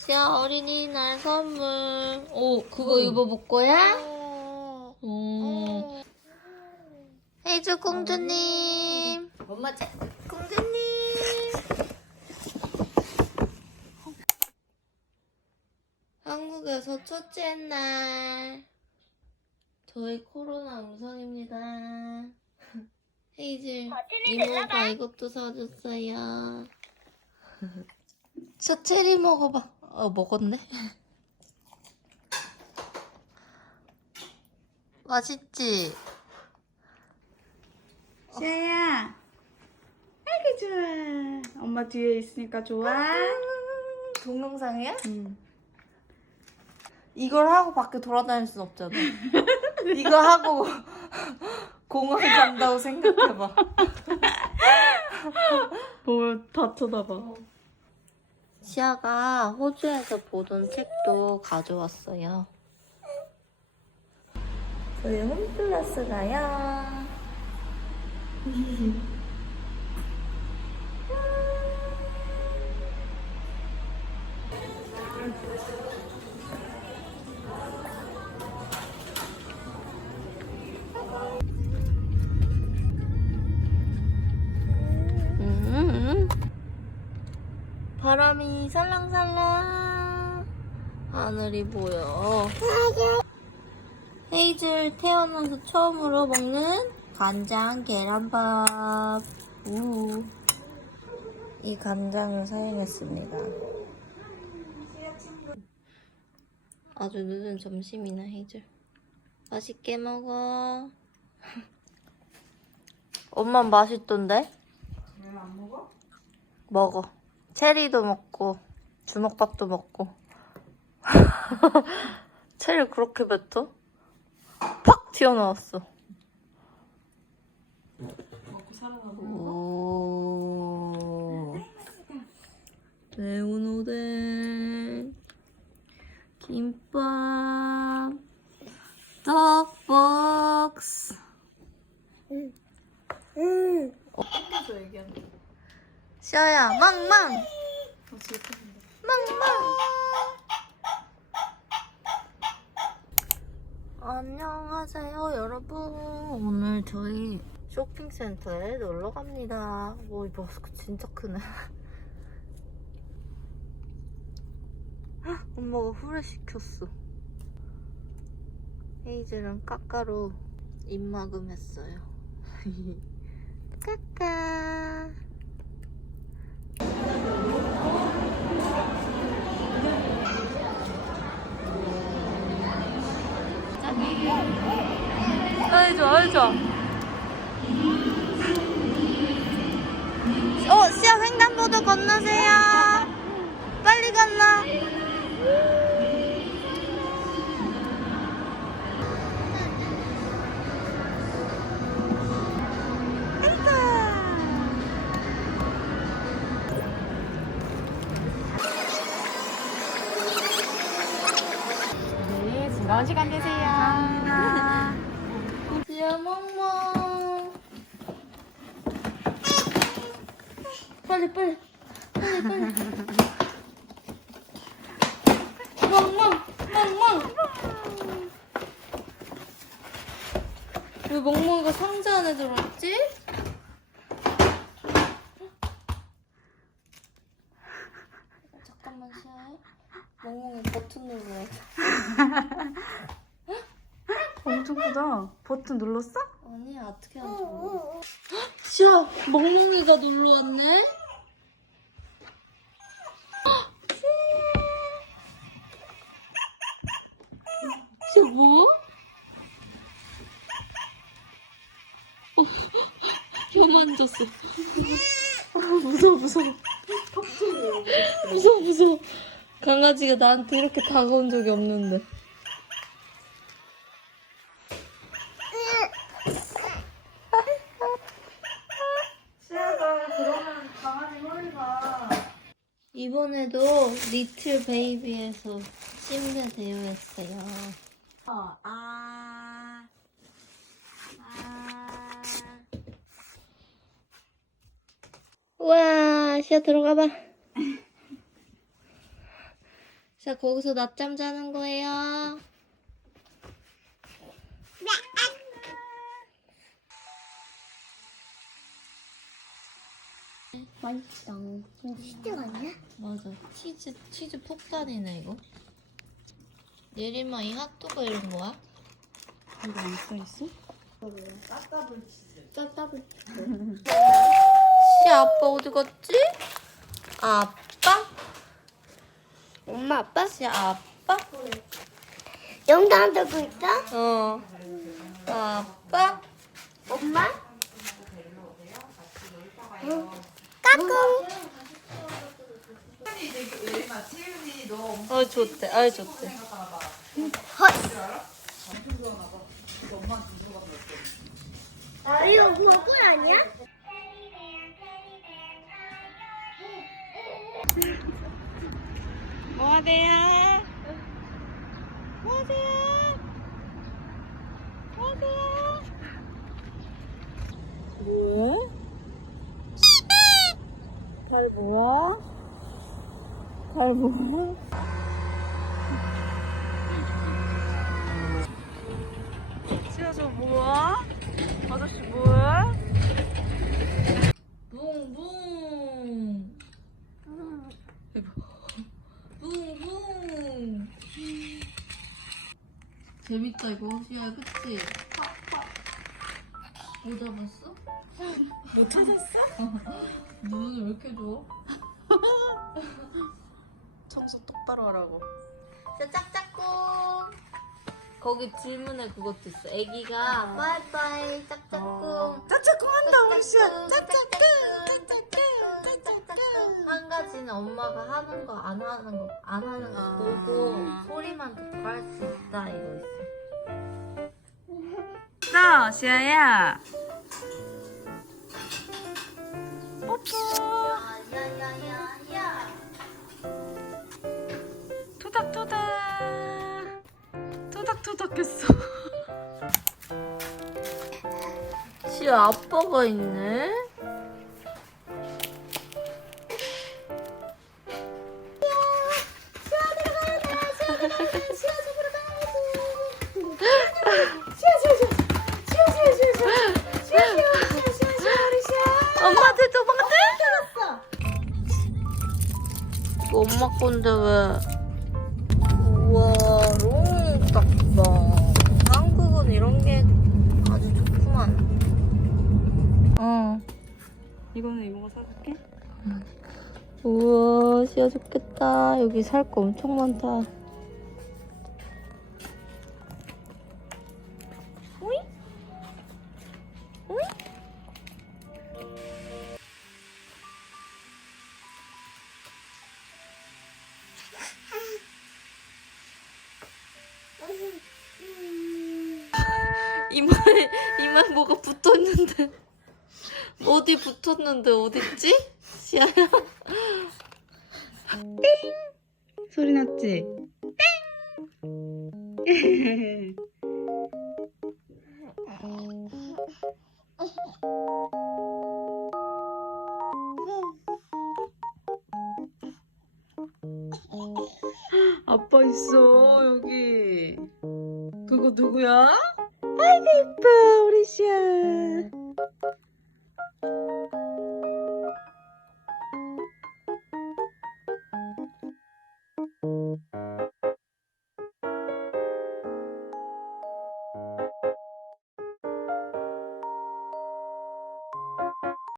시아 어린이날 선물. 오, 그거 입어볼 거야? 음. 헤이즈 공주님. 엄마 차. 공주님. 한국에서 첫째 날. 저희 코로나 음성입니다. 헤이즐, 이모가 이것도 사줬어요. 저 체리 먹어봐. 어, 먹었네. 맛있지? 시아야. 아이고 좋아. 엄마 뒤에 있으니까 좋아. 동영상이야? 응. 이걸 하고 밖에 돌아다닐 순 없잖아. 이거 하고 공원 간다고 생각해봐. 뭘다 쳐다봐. 시아가 호주에서 보던 책도 가져왔어요. 저희 홈플러스 가요. 바람이 살랑살랑 하늘이 보여 헤이즐 태어나서 처음으로 먹는 간장 계란밥 우. 이 간장을 사용했습니다 아주 늦은 점심이나 헤이즐 맛있게 먹어 엄마 맛있던데? 왜안 먹어? 먹어. 체리도 먹고 주먹밥도 먹고. 체리 그렇게 뱉어? 팍 튀어나왔어. 먹고. 오. 매운 오뎅. 김밥. 떡볶스. 저 얘기하는 거. 시아야, 질투한다. 망망. 안녕하세요, 여러분. 오늘 저희 쇼핑센터에 놀러 갑니다. 오, 이 마스크 진짜 크네. 헉, 엄마가 후레 시켰어. 헤이즐은 까까로 입막음 했어요. 까까. 좋아 아이 좋아 어 시야 횡단보도 건너세요. 빨리 건너. 네, 즐거운 시간 되세요. 멍멍. 빨리 빨리. 빨리 빨리. 멍멍 멍멍. 왜 멍멍이가 상자 안에 들어있지? 잠깐만 시야해 멍멍이 버튼 눌러야 돼 크다. 버튼 눌렀어? 아니 어떻게 하는지 모르겠어. 시야 멍멍이가 놀러 왔네. 시야 뭐? 어, 혀 만졌어. 무서워 무서워. 무서워 무서워. 강아지가 나한테 이렇게 다가온 적이 없는데 시아가 그러면 강아지 허리가. 이번에도 리틀 베이비에서 되어 있어요. 어, 아. 아. 우와, 시아 들어가 봐. 자, 거기서 낮잠 자는 거예요. 맛있다. 근데 시트 아니야? 맞아. 치즈, 치즈 폭탄이네, 이거. 예림아, 이 핫도그 이런 거야? 이거 안 써있어? 짜짜불. 씨, 아빠 어디 갔지? 아빠? 엄마 아빠? 씨, 아빠? 영상 듣고 있어? 어. 아빠? 엄마? 까꿍. 어, 좋대. 아, 좋대. 아 이거 버글 아니야? 뭐 하세요? 뭐 하세요? 뭐 하세요? 뭐해? 달 뭐야? 달 뭐야? 지아 저 뭐야? 아저씨 뭐해? 붕붕. 붕붕. 재밌다 이거 호시야 그치? 뭐 잡았어? 못 찾았어? 눈을 왜 이렇게 줘? 청소 똑바로 하라고. 자 짝짝꿍 거기 질문에 그것도 있어 애기가 빠이빠이 짝짝꿍 짜짜꿍 한다 우리 시아. 짝짝꿍 짝짝꿍 짝짝꿍 한 가지는 엄마가 하는 거 안 하는 거 안 하는 거 아. 보고 소리만 듣고 할 수 있다 이거 있어 자, 시아야. 뽀뽀. 토닥토닥. 토닥토닥했어. 시아 아빠가 있네 이거 엄마 건데 왜? 우와 너무 작다. 한국은 이런 게 아주 좋구만. 어. 이거는 이모가 사줄게. 우와 시야 좋겠다. 여기 살 거 엄청 많다 이마에 이마에 뭐가 붙었는데 어디 붙었는데 어딨지? 시아야 소리 났지? 땡! 아빠 있어 여기 그거 누구야? 아이고 이뻐 우리 시아.